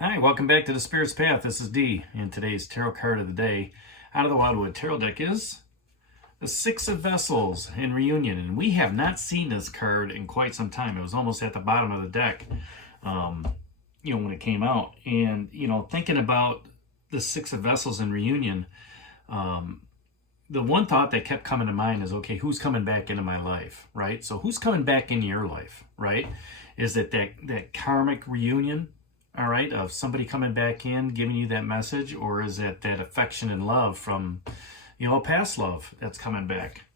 Hi, welcome back to the Spirit's Path. This is Dee, and today's tarot card of the day out of the Wildwood Tarot deck is the Six of Vessels in Reunion. And we have not seen this card in quite some time. It was almost at the bottom of the deck, when it came out. And, thinking about the Six of Vessels in Reunion, the one thought that kept coming to mind is, okay, who's coming back into my life, right? So who's coming back into your life, right? Is it that karmic reunion? All right, of somebody coming back in, giving you that message, or is it that affection and love from, past love that's coming back?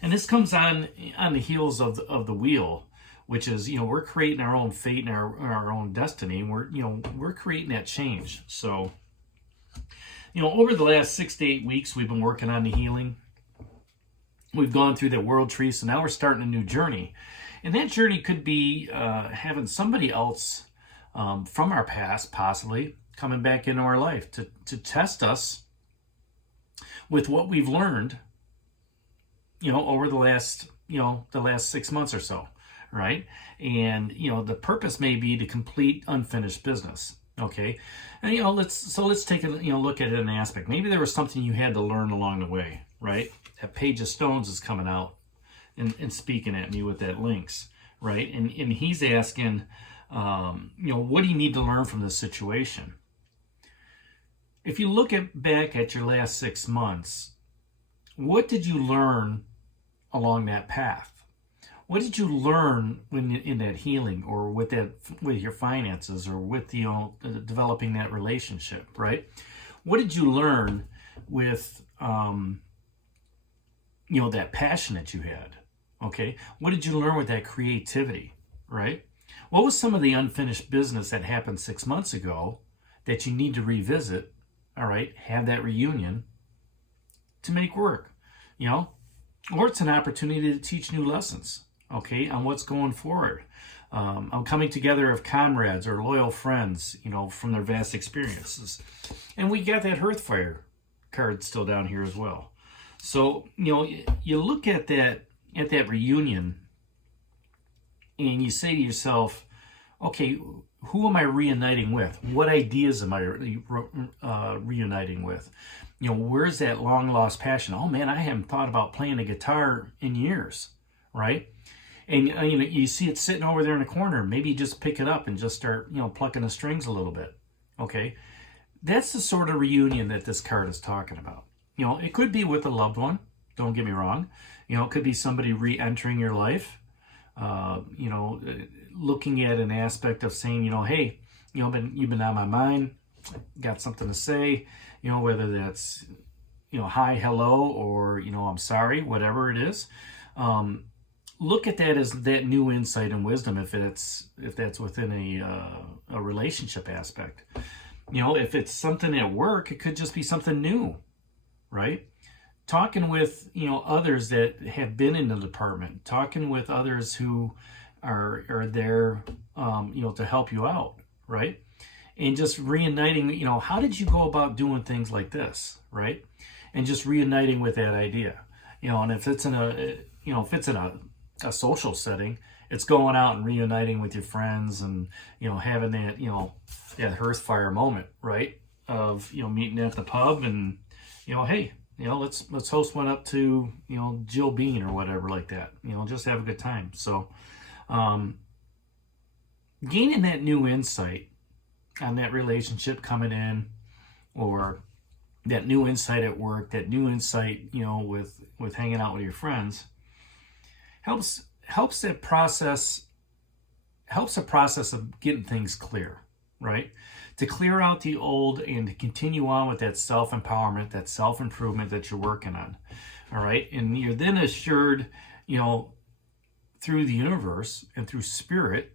And this comes on the heels of the wheel, which is, we're creating our own fate and our own destiny. And we're creating that change. So, over the last 6 to 8 weeks, we've been working on the healing. We've gone through the world tree, so now we're starting a new journey, and that journey could be having somebody else. From our past, possibly coming back into our life to test us with what we've learned, over the last 6 months or so, right? And the purpose may be to complete unfinished business. Okay, and let's take a look at it in an aspect. Maybe there was something you had to learn along the way, right? That Page of Stones is coming out and speaking at me with that links, right? And he's asking. What do you need to learn from this situation? If you look back at your last 6 months, what did you learn along that path? What did you learn when in that healing, or with your finances, or with developing that relationship, right? What did you learn with that passion that you had? Okay, what did you learn with that creativity, right? What was some of the unfinished business that happened 6 months ago that you need to revisit, all right, have that reunion to make work, or it's an opportunity to teach new lessons, okay, on what's going forward. I'm coming together of comrades or loyal friends, from their vast experiences. And we got that Hearthfire card still down here as well. So, you look at that reunion, and you say to yourself, okay, who am I reuniting with? What ideas am I reuniting with? Where's that long lost passion? Oh man, I haven't thought about playing the guitar in years, right? And you see it sitting over there in the corner. Maybe you just pick it up and just start, plucking the strings a little bit. Okay, that's the sort of reunion that this card is talking about. It could be with a loved one. Don't get me wrong. It could be somebody re-entering your life. Looking at an aspect of saying, hey, you've been on my mind, got something to say, whether that's, hi, hello, or, I'm sorry, whatever it is. Look at that as that new insight and wisdom if that's within a relationship aspect. If it's something at work, it could just be something new, right? Talking with others that have been in the department, talking with others who are there to help you out, right? And just reuniting, how did you go about doing things like this, right? And just reuniting with that idea, and if it's in a social setting, it's going out and reuniting with your friends and having that that Hearthfire moment, right? Of meeting at the pub and hey, let's host one up to, Jill Bean or whatever like that. Just have a good time. So, gaining that new insight on that relationship coming in, or that new insight at work, that new insight, with hanging out with your friends, helps the process of getting things clear, right? To clear out the old and to continue on with that self-empowerment, that self-improvement that you're working on. All right. And you're then assured, through the universe and through spirit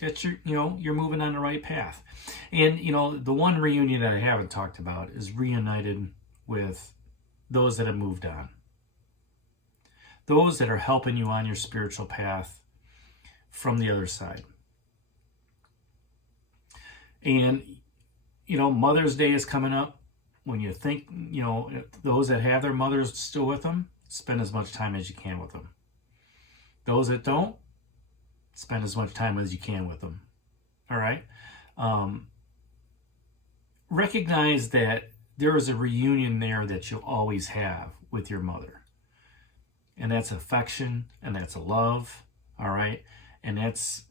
that you're moving on the right path. And, the one reunion that I haven't talked about is reunited with those that have moved on. Those that are helping you on your spiritual path from the other side. And, Mother's Day is coming up. When you think, those that have their mothers still with them, spend as much time as you can with them. Those that don't, spend as much time as you can with them. All right. recognize that there is a reunion there that you'll always have with your mother. And that's affection, and that's love, all right? And that's,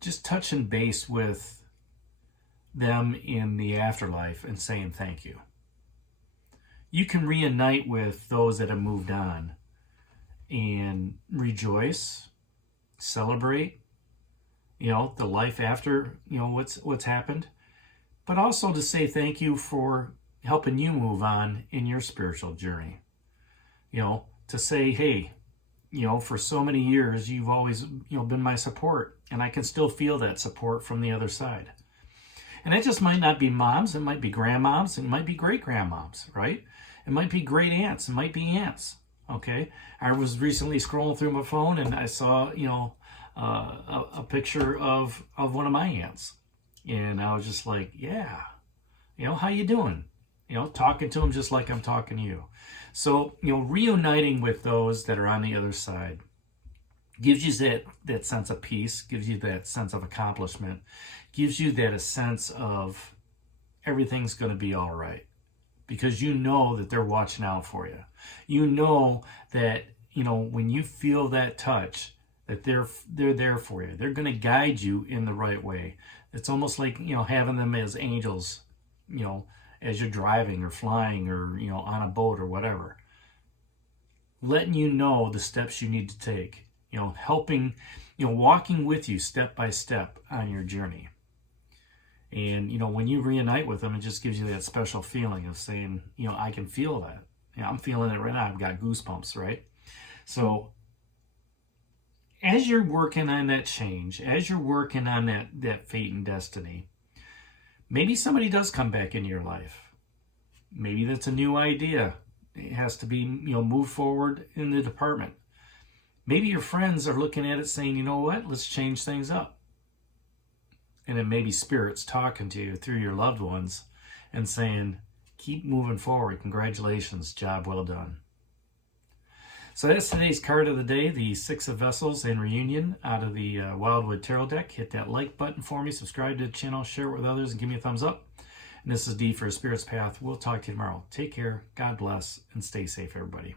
just touching base with them in the afterlife and saying thank you. You can reunite with those that have moved on and rejoice, celebrate, the life after, what's happened, but also to say thank you for helping you move on in your spiritual journey. To say, hey, for so many years, you've always, been my support, and I can still feel that support from the other side. And it just might not be moms, it might be grandmoms, it might be great-grandmoms, right? It might be great aunts, it might be aunts, okay? I was recently scrolling through my phone, and I saw, a picture of one of my aunts. And I was just like, yeah, how you doing? Talking to them just like I'm talking to you. So, reuniting with those that are on the other side gives you that sense of peace, gives you that sense of accomplishment, gives you that a sense of everything's going to be all right. Because you know that they're watching out for you. You know that, when you feel that touch, that they're there for you. They're going to guide you in the right way. It's almost like, having them as angels, as you're driving or flying or, on a boat or whatever. Letting you know the steps you need to take, helping, walking with you step by step on your journey. And, when you reunite with them, it just gives you that special feeling of saying, I can feel that. I'm feeling it right now. I've got goosebumps, right? So as you're working on that change, as you're working on that fate and destiny, maybe somebody does come back into your life. Maybe that's a new idea. It has to be, moved forward in the department. Maybe your friends are looking at it saying, you know what, let's change things up. And then maybe Spirit's talking to you through your loved ones and saying, keep moving forward. Congratulations, job well done. So that's today's card of the day, the Six of Vessels and Reunion out of the Wildwood Tarot deck. Hit that like button for me, subscribe to the channel, share it with others, and give me a thumbs up. And this is D for Spirit's Path. We'll talk to you tomorrow. Take care, God bless, and stay safe, everybody.